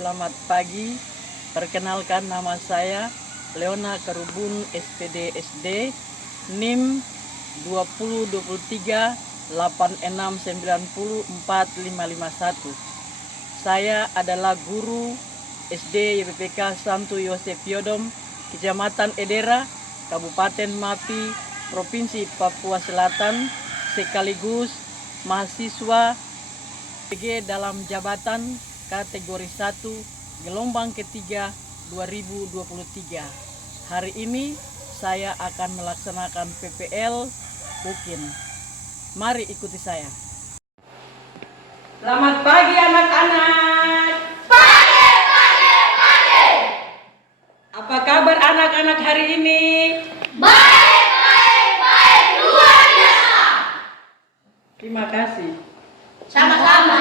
selamat pagi. Perkenalkan, nama saya Leona Karubun, SPD SD, NIM 2023 86904551. Saya adalah guru SD YPPK Santo Yosef Yodom, Kecamatan Edera, Kabupaten Mapi, Provinsi Papua Selatan, sekaligus mahasiswa PG dalam jabatan kategori 1 gelombang ketiga 2023. Hari ini saya akan melaksanakan PPL UKIN. Mari ikuti saya. Selamat pagi anak-anak. Pagi. Apa kabar anak-anak hari ini? Baik. Luar biasa. Terima kasih. Sama-sama.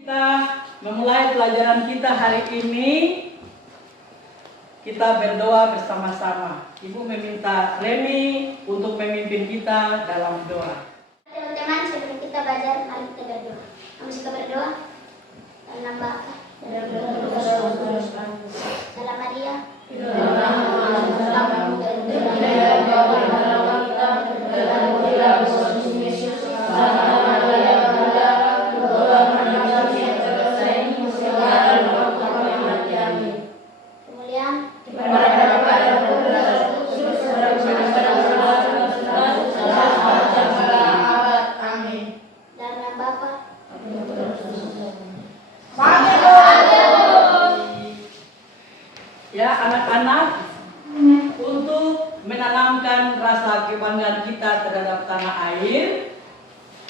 Kita memulai pelajaran kita hari ini. Kita berdoa bersama-sama. Ibu meminta Remi untuk memimpin kita dalam doa. Teman-teman, sebelum kita belajar, mari kita berdoa. Kamu suka berdoa? Dalam Bapa, dalam Maria, Ya anak-anak, untuk menanamkan rasa kebanggaan kita terhadap tanah air,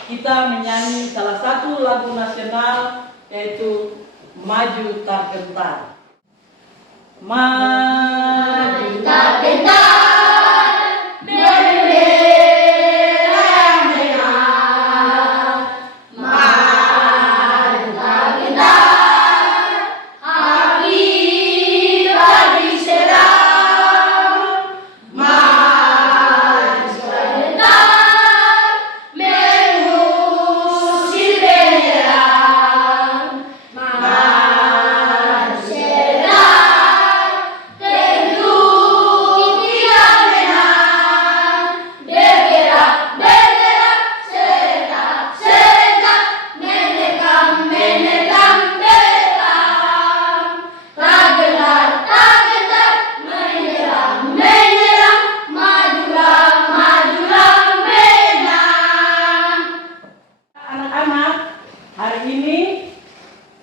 kita menyanyi salah satu lagu nasional, yaitu Maju Tak Gentar. Maju tak gentar, bendera yang merah. Maju tak gentar, api bagi serang. Maju tak gentar, mengusir benderang. Maju serang, tentu tidak menang. Bergerak, serentak, menerkam, berperang. Tak gentar, menyerang. Majulah, menang. Anak-anak, hari ini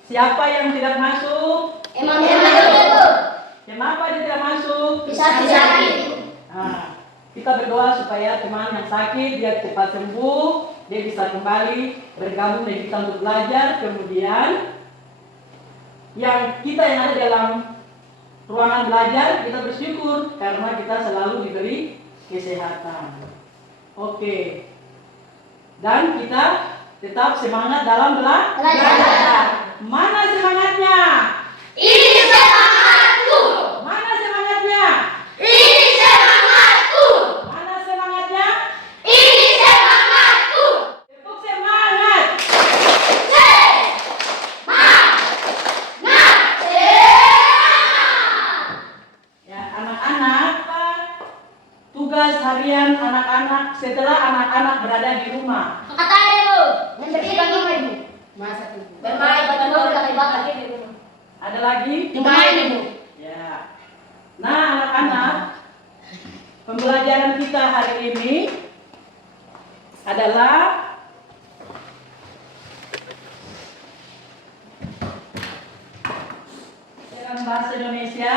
siapa yang tidak masuk? emang itu Kenapa dia tidak masuk? bisa sakit. Nah, kita berdoa supaya teman yang sakit dia cepat sembuh, dia bisa kembali bergabung dengan kita untuk belajar. Kemudian yang ada dalam ruangan belajar, kita bersyukur karena kita selalu diberi kesehatan. Oke. Dan kita tetap semangat dalam belajar. Mana semangatnya? Ini semangatku. Mana semangatnya? Ini semangatku. Mana semangatnya? Ini semangatku. Tepuk semangat. Ya, anak-anak, tugas harian anak-anak setelah anak-anak berada di rumah. Kata ibu, membersihkan rumah ibu. Bermain, bakar. Ada lagi? Bermain ibu. Ya. Nah, anak-anak, pembelajaran kita hari ini adalah dalam bahasa Indonesia.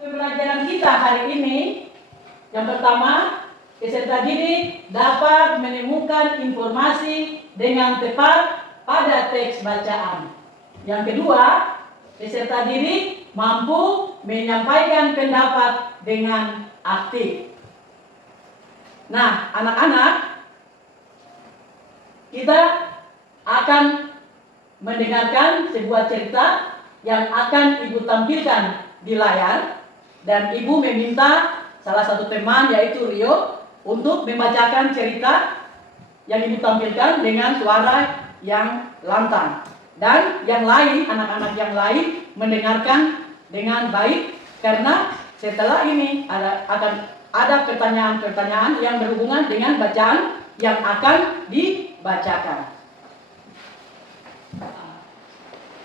Pembelajaran kita hari ini, yang pertama, peserta didik dapat menemukan informasi dengan tepat pada teks bacaan. Yang kedua, peserta didik mampu menyampaikan pendapat dengan aktif. Nah, anak-anak, kita akan mendengarkan sebuah cerita yang akan Ibu tampilkan di layar dan ibu meminta salah satu teman yaitu Rio untuk membacakan cerita yang ibu tampilkan dengan suara yang lantang dan yang lain, anak-anak yang lain mendengarkan dengan baik karena setelah ini akan ada pertanyaan-pertanyaan yang berhubungan dengan bacaan yang akan dibacakan.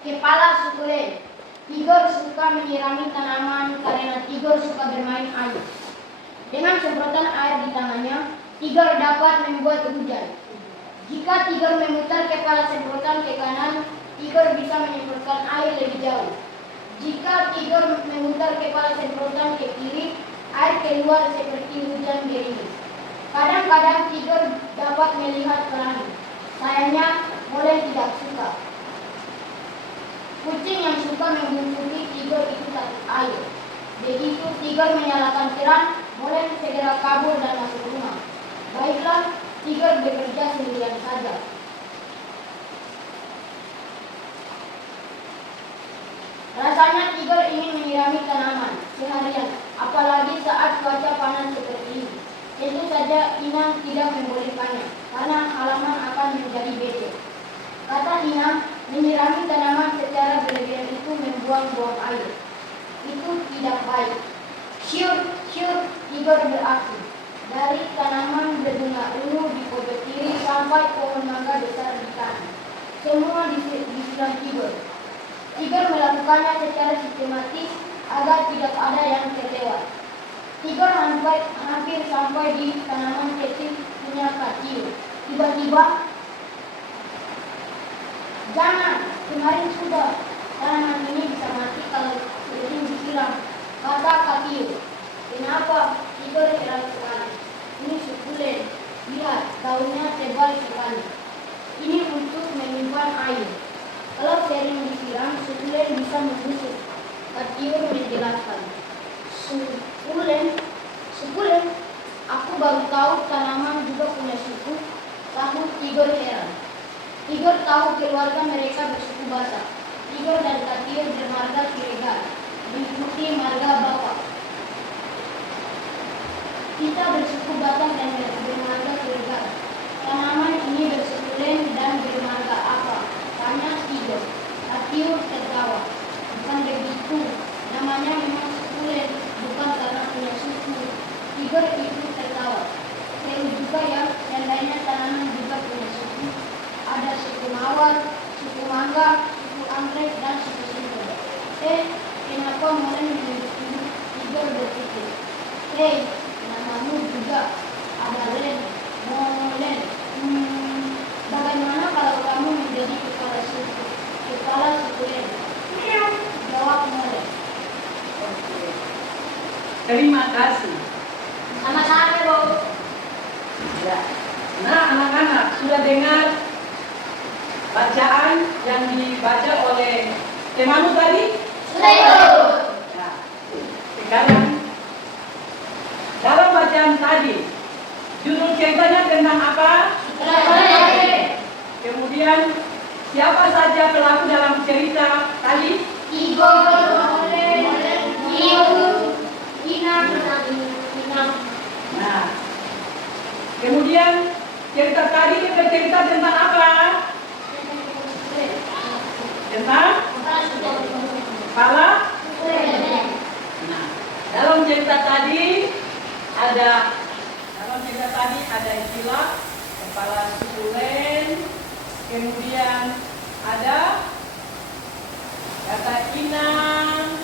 Kepala sukulen. Tigor suka menyirami tanaman karena Tigor suka bermain air. Dengan semprotan air di tangannya, Tigor dapat membuat hujan. Jika Tigor memutar kepala semprotan ke kanan, Tigor bisa menyemprotkan air lebih jauh. Jika Tigor memutar kepala semprotan ke kiri, air keluar seperti hujan gerimis. Kadang-kadang Tigor dapat melihat pelangi. Sayangnya, Molen tidak suka. Kucing yang suka membuntuti Tigor itu takut air. Begitu Tigor menyalakan keran, Molen segera kabur dan masuk rumah. Baiklah, Tigor bekerja sendirian saja. Rasanya Tigor ingin menyirami tanaman seharian, apalagi saat cuaca panas seperti ini. Tentu saja Inang tidak membolehkannya, karena halaman akan menjadi becek. Kata Inang, menyirami tanaman secara berlebihan itu membuang-buang air. Itu tidak baik. Syur, Tigor beraksi. Dari tanaman berbunga ungu di pojok kiri sampai pohon mangga besar di kanan. Semua disiram Tigor. Tigor melakukannya secara sistematis agar tidak ada yang terlewat. Tigor hampir sampai di tanaman kecil punya Katiu. Tiba-tiba, jangan, kemarin sudah. Tanaman ini bisa mati kalau sering disiram, kata Katiu. Kenapa? Tigor heran sekali. Ini sukulen. Lihat, daunnya tebal sekali. Ini untuk menyimpan air. Kalau sering disiram, sukulen bisa membusuk. Katiu menjelaskan. Sukulen? Aku baru tahu tanaman juga punya suku. Sahut Tigor heran. Tigor tahu keluarga mereka bersuku Batak. Tigor dan Katiu bermarga Siregar, diikuti marga Bapak. Kita bersuku Batak dan bermarga Siregar. Tanaman ini bersukulen dan bermarga apa? Tanya Tigor. Katiu tertawa. Bukan begitu. Namanya memang sukulen, bukan karena punya suku. Tigor itu tertawa. Seru juga ya, yang lainnya tanaman juga punya suku. Ada suku mawar, suku mangga, suku anggrek, dan suku singkong. Kenapa Molen menyebut-nyebut? Tigor berpikir. Namamu juga ada Len, Molen. Bagaimana kalau kamu menjadi kepala suku Len? Jawab Molen. Terima kasih. Sama-sama, Bu. Ya. Nah, anak-anak sudah dengar bacaan yang dibaca oleh temanmu tadi? Sudah, Ibu. Nah, sekarang dalam bacaan tadi judul ceritanya tentang apa? Kemudian siapa saja pelaku dalam cerita tadi? Tigor, Molen, Inang. Nah, kemudian cerita tadi kita cerita tentang apa? Tentang kepala. Nah, dalam cerita tadi ada istilah kepala sukulen, kemudian ada kata inang,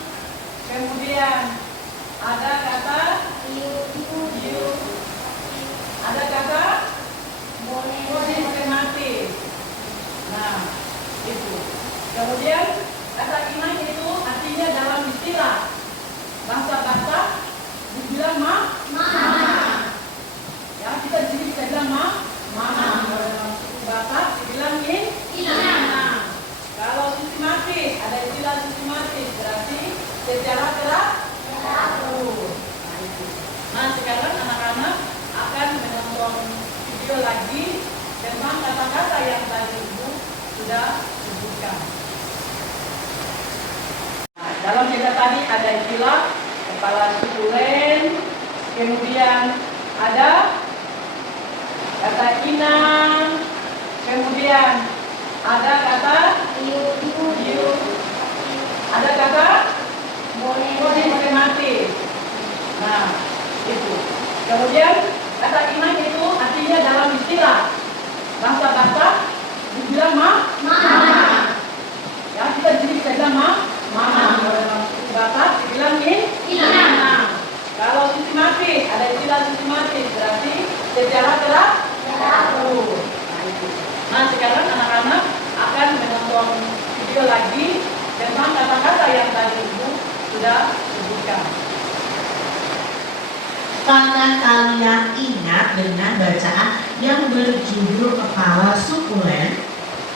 kemudian ada kata iu, ada kata sistematis. Nah, itu. Kemudian kata inang itu artinya dalam istilah bahasa Batak dibilang mama. Ya, kita di sini bisa bilang mama. Kalau dalam suku Batak dibilang inang. Kalau sistematis, ada istilah sistematis berarti secara teratur. Nah, sekarang anak-anak akan menonton video lagi tentang kata-kata yang tadi Ibu sudah sebutkan. Nah, dalam cerita tadi ada kepala sukulen, kemudian ada kata inang, kemudian ada kata iu, ada kata sistematis. Nah, itu. Kemudian kata inang itu artinya dalam istilah bahasa Batak dibilang mama. Ya, kita jadi bisa bilang mama. Kalau dalam Batak dibilang inang. Kalau sistematis, ada istilah sistematis berarti secara teratur. Nah, itu. Nah, sekarang anak-anak akan menonton video lagi tentang kata-kata yang tadi Ibu sudah sebutkan. Karena kalian ingat dengan bacaan yang berjudul Kepala Sukulen.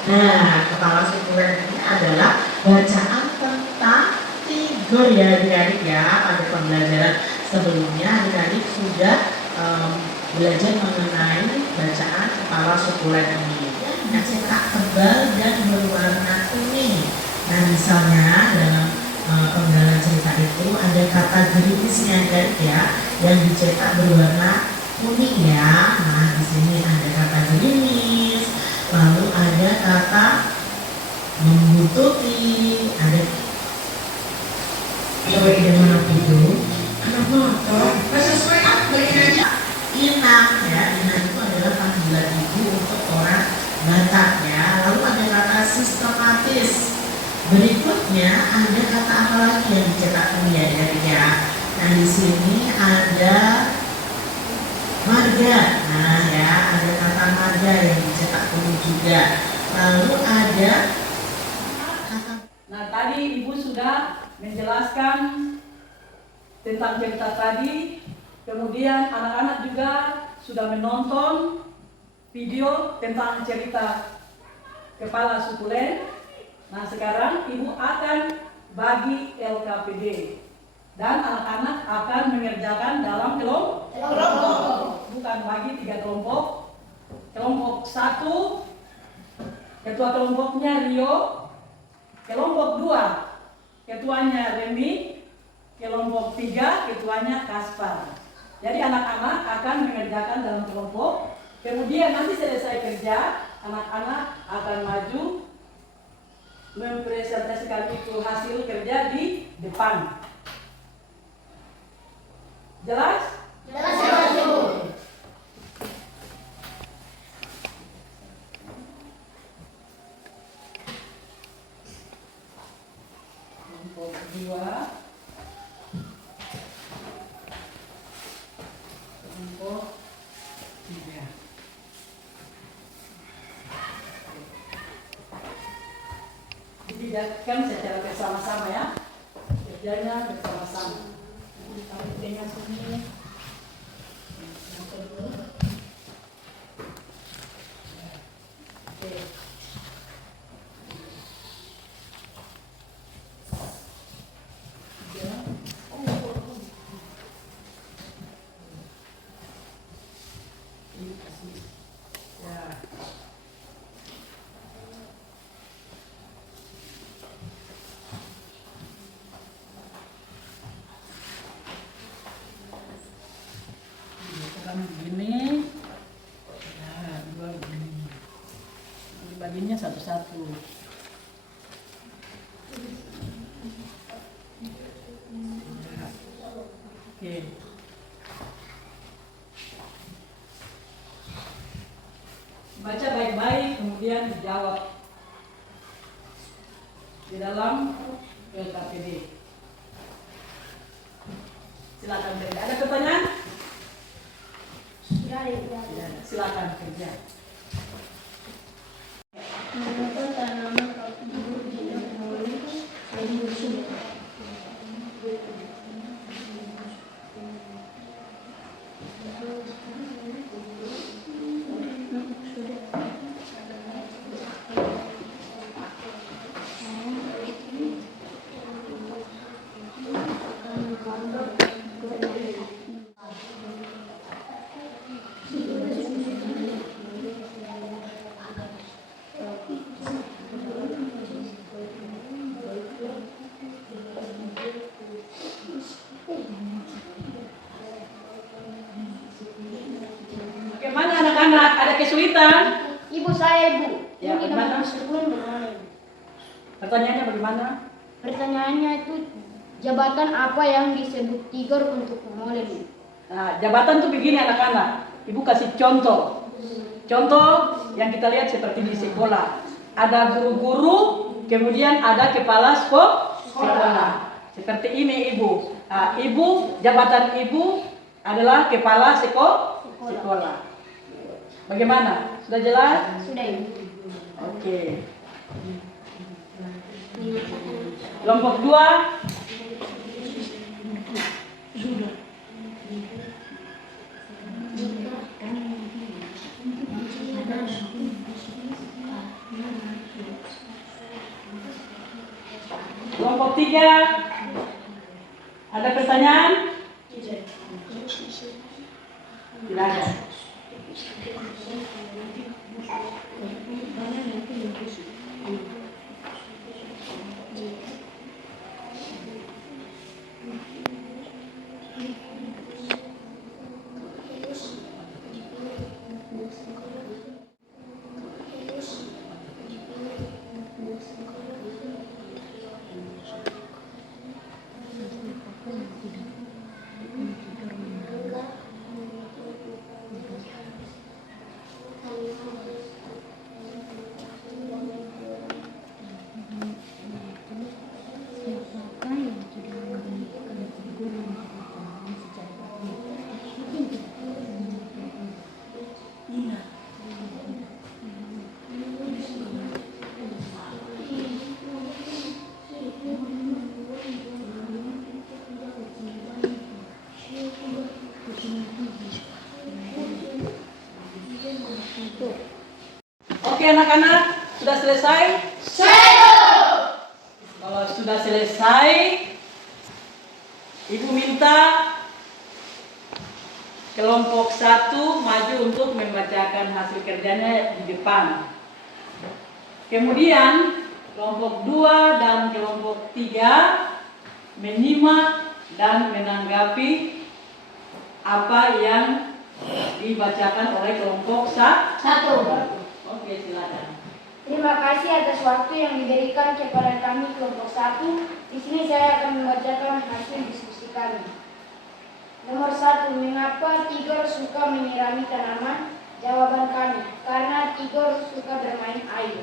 Nah, Kepala Sukulen ini adalah bacaan tentang tiga ya adik-adik ya. Pada pembelajaran sebelumnya adik-adik sudah belajar mengenai bacaan Kepala Sukulen ini. Yang cetak tebal dan berwarna kuning. Nah, misalnya dalam penggalan cerita itu ada kata gerimisnya guys ya, yang dicetak berwarna kuning ya. Nah, di sini ada kata gerimis, lalu ada kata membututi, ada coba ide mana itu? Ada motor, sesuai apa aja? Inang ya, inang itu adalah panggilan ibu untuk orang Batak ya. Lalu ada kata sistematis. Berikutnya ada kata apa lagi yang dicetak kuning ya. Nah, di sini ada marga. Nah ya, ada kata marga yang dicetak kuning juga. Lalu ada kata. Nah, tadi Ibu sudah menjelaskan tentang cerita tadi. Kemudian anak-anak juga sudah menonton video tentang cerita Kepala Sukulen. Nah, sekarang Ibu akan bagi LKPD dan anak-anak akan mengerjakan dalam kelompok. Bukan bagi 3 kelompok. Kelompok 1, ketua kelompoknya Rio. Kelompok 2, ketuanya Remi. Kelompok 3, ketuanya Kaspar. Jadi anak-anak akan mengerjakan dalam kelompok. Kemudian nanti selesai kerja, anak-anak akan maju mempresentasikan itu hasil kerja di depan. Jelas? Jelas, Ibu. Kelompok 2, kelompok 3. Dikerjakan secara bersama-sama ya, kerjanya bersama-sama. Kami dengan sini. Oke. Begini, nah, 2 begini, dibaginya satu-satu. Oke. Baca baik-baik, kemudian dijawab di dalam LKPD. Silakan kerja. Ada pertanyaan? Silakan kerja. Menentukan tanaman kalkulator jenis mulai dari musim. Ada kesulitan? Ibu saya, Ibu. Ya, Ini bagaimana? nama sukulen bagaimana, Ibu? Pertanyaannya bagaimana? Pertanyaannya itu jabatan apa yang disebut Tigor untuk memolen, Ibu? Nah, jabatan tuh begini anak-anak. Ibu kasih contoh. Contoh yang kita lihat seperti di sekolah. Ada guru-guru, kemudian ada kepala sekolah. Seperti ini ibu. Nah, ibu, jabatan ibu adalah kepala sekolah. Bagaimana? Sudah jelas? Sudah, Ibu. Oke. Kelompok 2. Kelompok 3. Ada pertanyaan? Tidak ada. Oke anak-anak, sudah selesai? Kalau sudah selesai, Ibu minta kelompok 1 maju untuk membacakan hasil kerjanya di depan. Kemudian kelompok 2 dan kelompok 3 menyimak dan menanggapi apa yang dibacakan oleh kelompok 1. Oke, silakan. Terima kasih atas waktu yang diberikan kepada kami kelompok 1. Di sini saya akan membacakan hasil diskusi kami. Nomor 1, mengapa Tigor suka menyirami tanaman? Jawaban kami, karena Tigor suka bermain air.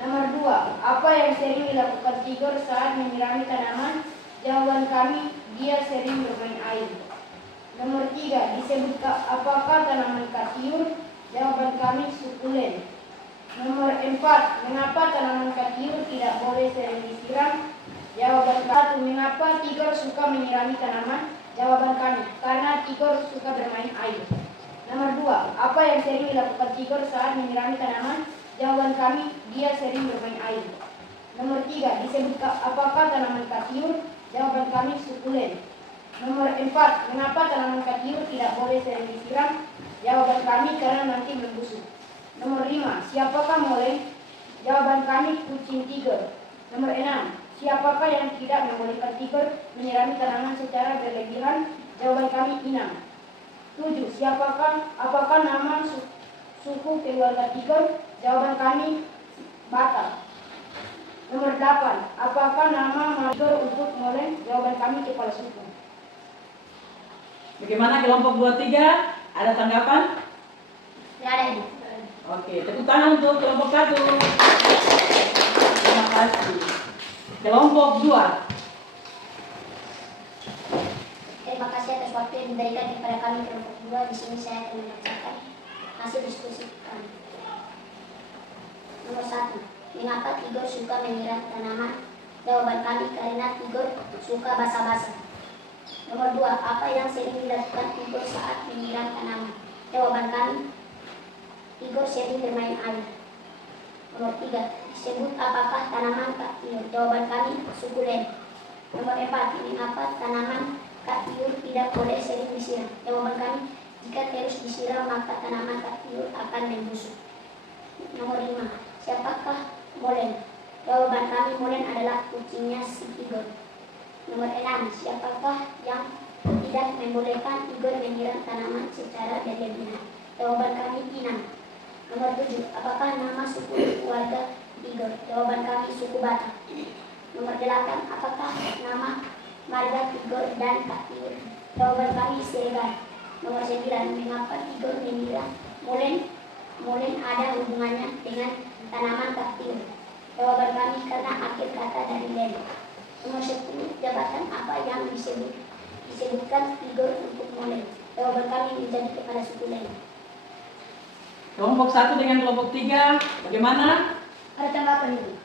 Nomor 2, apa yang sering dilakukan Tigor saat menyirami tanaman? Jawaban kami, dia sering bermain air. Nomor 3, disebut apakah tanaman katiur? Jawaban kami, sukulen. Nomor 4, mengapa tanaman katiur tidak boleh sering disiram? Jawaban 1, mengapa Tigor suka menyirami tanaman? Jawaban kami, karena Tigor suka bermain air. Nomor 2, apa yang sering dilakukan Tigor saat menyirami tanaman? Jawaban kami, dia sering bermain air. Nomor 3, disebut apakah tanaman katiur? Jawaban kami, sukulen. Nomor 4, mengapa tanaman katiur tidak boleh sering disiram? Jawaban kami, karena nanti membusuk. Nomor 5, siapakah molen? Jawaban kami, kucing Tigor. Nomor 6, siapakah yang tidak membolehkan Tigor menyirami tanaman secara berlebihan? Jawaban kami, inang. 7, apakah nama suku keluarga Tigor? Jawaban kami, Batak. Nomor 8, apakah nama Tigor untuk molen? Jawaban kami, kepala suku. Bagaimana kelompok 2-3? Ada tanggapan? Tidak ada, Ibu. Oke, tepuk tangan untuk kelompok 1. Terima kasih. Kelompok 2. Terima kasih atas waktu yang diberikan kepada kami kelompok 2. Di sini saya akan membacakan hasil diskusi kami. Nomor 1, mengapa Tigor suka menyiram tanaman? Jawaban kami, karena Tigor suka basa-basa. Nomor 2, apa yang sering dilakukan Tigor saat menyiram tanaman? Jawaban kami, Tigor sering bermain air. Nomor 3, disebut apakah tanaman katiur? Jawaban kami, sukulen. Nomor 4, mengapa tanaman katiur tidak boleh sering disiram? Jawaban kami, jika terus disiram maka tanaman katiur akan membusuk. Nomor 5, siapakah molen? Jawaban kami, molen adalah kucingnya si Tigor. Nomor 6, siapakah yang tidak membolehkan Tigor menyiram tanaman secara berlebihan? Jawaban kami, inang. Nomor 7. Apakah nama suku keluarga Tigor? Jawaban kami suku Batak. Nomor 8. Apakah nama marga Tigor dan Kak Tiur? Jawaban kami Siregar. Nomor 9. Mengapa Tigor mengira molen ada hubungannya dengan tanaman Kak Tiur? Jawaban kami karena akhir kata dari len. Nomor 10. Jabatan apa yang disebutkan Tigor untuk molen? Jawaban kami menjadi kepala suku len. Kelompok 1 dengan kelompok 3, bagaimana? Ada tanggapan itu.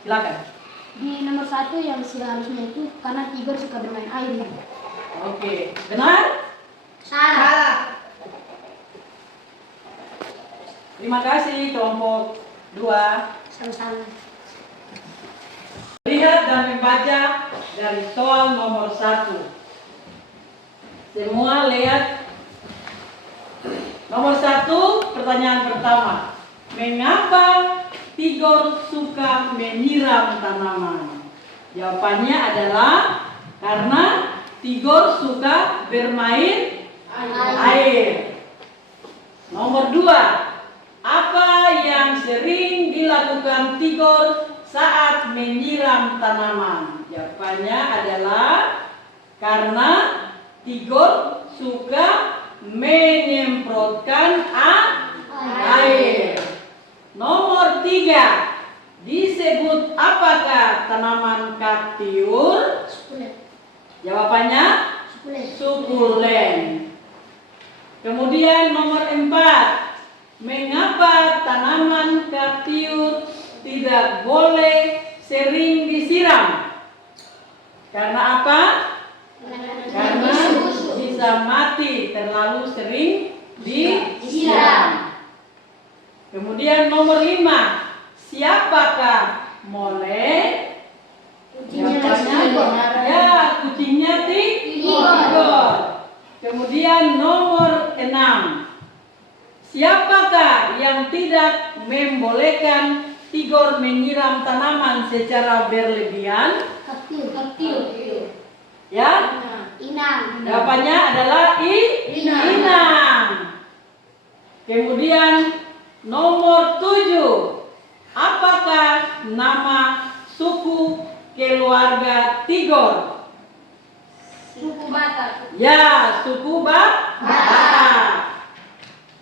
Silakan. Di nomor 1 yang seharusnya itu karena Tigor suka bermain air. Oke, benar? Salah. Terima kasih kelompok 2. Sama-sama. Lihat dan membaca dari soal nomor 1. Semua lihat. Nomor 1, pertanyaan pertama. Mengapa Tigor suka menyiram tanaman? Jawabannya adalah karena Tigor suka bermain air. Nomor 2, apa yang sering dilakukan Tigor saat menyiram tanaman? Jawabannya adalah karena Tigor suka menyemprotkan air. Nomor 3, disebut apakah tanaman Kak Tiur? Jawabannya sukulen. Kemudian nomor 4, mengapa tanaman Kak Tiur tidak boleh sering disiram? Karena apa? Karena bisa mati terlalu sering disiram. Kemudian nomor 5, siapakah molen? Ya, kucingnya Tigor. Kemudian nomor 6, siapakah yang tidak membolehkan Tigor menyiram tanaman secara berlebihan? Kak Tiur. Ya, Inang. jawabannya adalah Inang. Kemudian nomor 7, apakah nama suku keluarga Tigor? Suku Batak. Ya, suku Batak.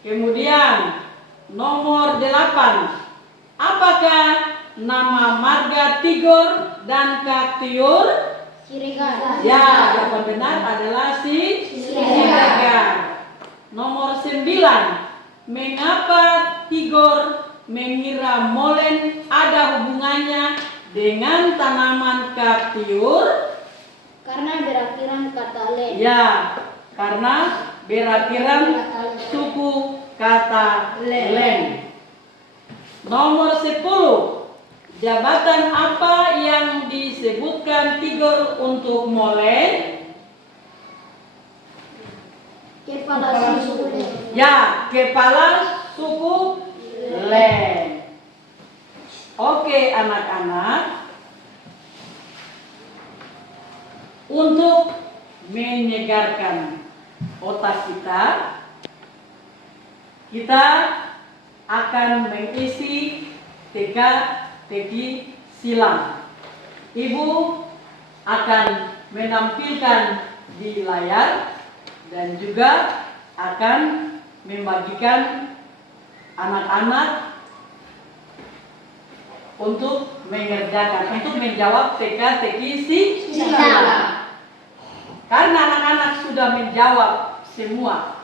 Kemudian nomor 8, apakah nama marga Tigor dan Kak Tiur? Siregar. Ya, jawaban benar adalah Siregar. Nomor 9, mengapa Tigor mengira molen ada hubungannya dengan tanaman Kak Tiur? Karena berakhiran kata len. Ya, karena berakhiran suku kata len. Nomor 10, jabatan apa yang disebutkan Tigor untuk molen? Kepala suku len. Ya, kepala suku len. Oke anak-anak, untuk menyegarkan otak kita akan mengisi teka-teki silang. Ibu akan menampilkan di layar dan juga akan membagikan anak-anak untuk menjawab teka-teki silang. Karena anak-anak sudah menjawab semua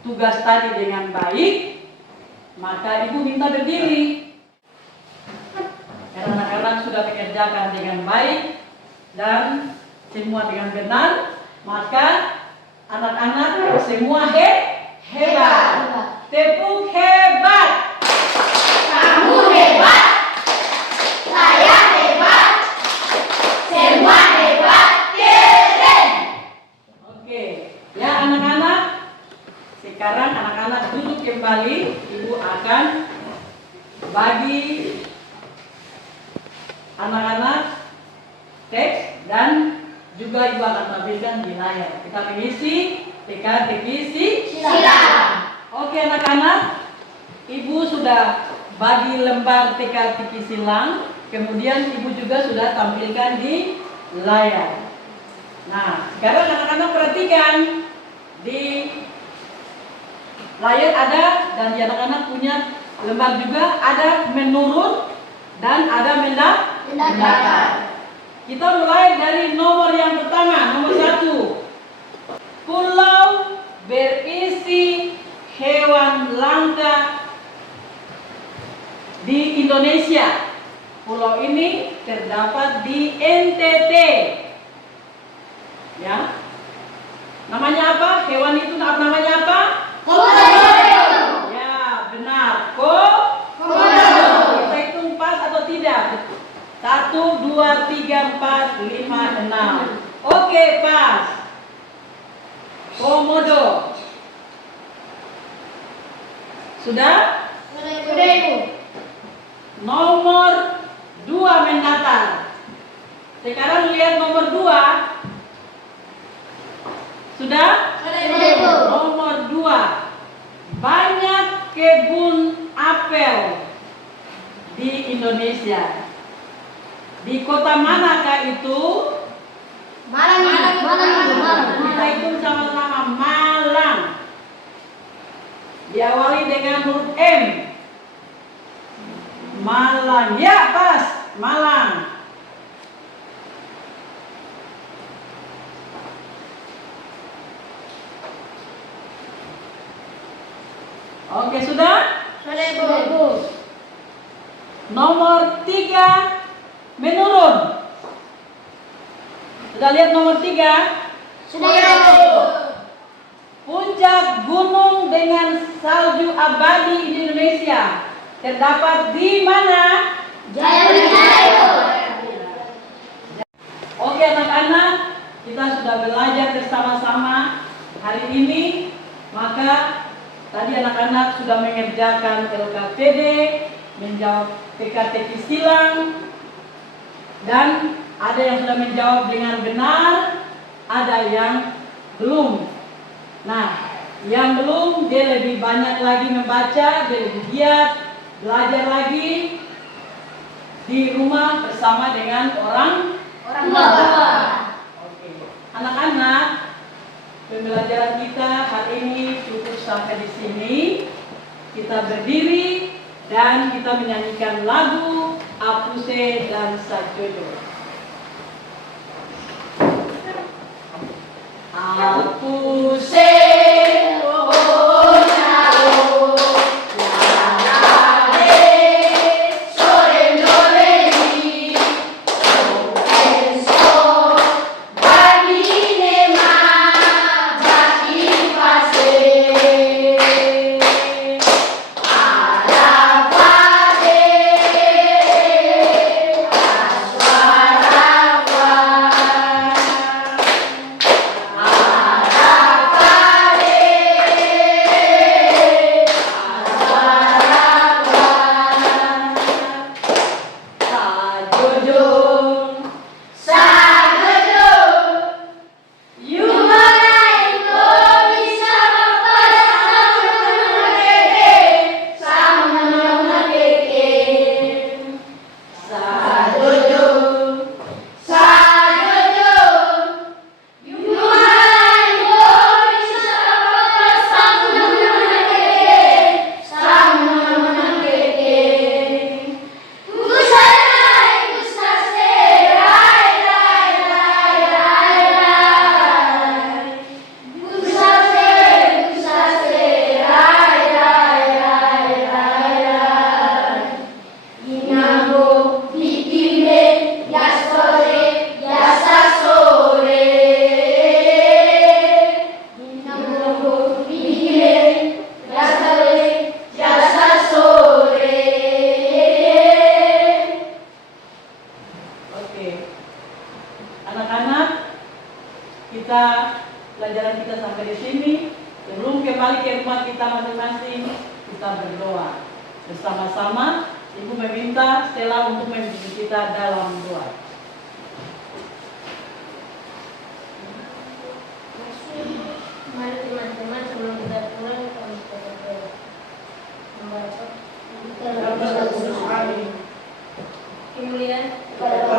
tugas tadi dengan baik, maka ibu minta berdiri. Karena anak-anak sudah mengerjakan dengan baik dan semua dengan benar, maka anak-anak semua hebat. Tepuk hebat. Kamu hebat. Saya hebat. Semua hebat. Keren. Oke, ya anak-anak. Sekarang anak-anak duduk kembali. Ibu akan bagi anak-anak teks dan juga ibu akan tampilkan di layar. Kita mengisi teka-teki silang. Oke anak-anak, Ibu sudah bagi lembar teka-teki silang, kemudian Ibu juga sudah tampilkan di layar. Nah, sekarang anak-anak perhatikan di layar ada dan di anak-anak punya lembar juga ada menurun dan ada mendatar. Kita mulai dari nomor yang pertama, nomor 1. Pulau berisi hewan langka di Indonesia. Pulau ini terdapat di NTT. Ya. Namanya apa? Hewan itu namanya apa? Komodo. Ya, benar. Komodo. Kita hitung pas atau tidak? 1, 2, 3, 4, 5, 6. Oke, pas. Komodo. Sudah? Sudah Ibu. Nomor 2 mendatar. Sekarang lihat nomor 2. Sudah? Sudah Ibu. Nomor 2. Banyak kebun apel di Indonesia. Di kota manakah itu? Malang. Kita hitung sama-sama. Malang. Diawali dengan huruf M. Malang. Ya, pas. Malang. Oke, sudah? Sudah Ibu. Nomor 3 menurun. Sudah lihat nomor 3? Sudah Ibu. Puncak gunung dengan salju abadi di Indonesia terdapat di mana? Jaya. Oke anak-anak, kita sudah belajar bersama-sama hari ini. Maka tadi anak-anak sudah mengerjakan LKPD, menjawab teka-teki silang, dan ada yang sudah menjawab dengan benar, ada yang belum. Nah, yang belum, dia lebih banyak lagi membaca, dia lebih giat, belajar lagi di rumah bersama dengan orang tua. Oke. Anak-anak, pembelajaran kita hari ini cukup sampai di sini. Kita berdiri dan kita menyanyikan lagu Apuse dan Sajojo. Apuse pelajaran kita sampai di sini. Sebelum kembali ke rumah kita masing-masing, kita berdoa bersama-sama. Ibu meminta Stella untuk memimpin kita dalam doa. Mari teman-teman sebelum kita pulang, kami Kemuliaan kepada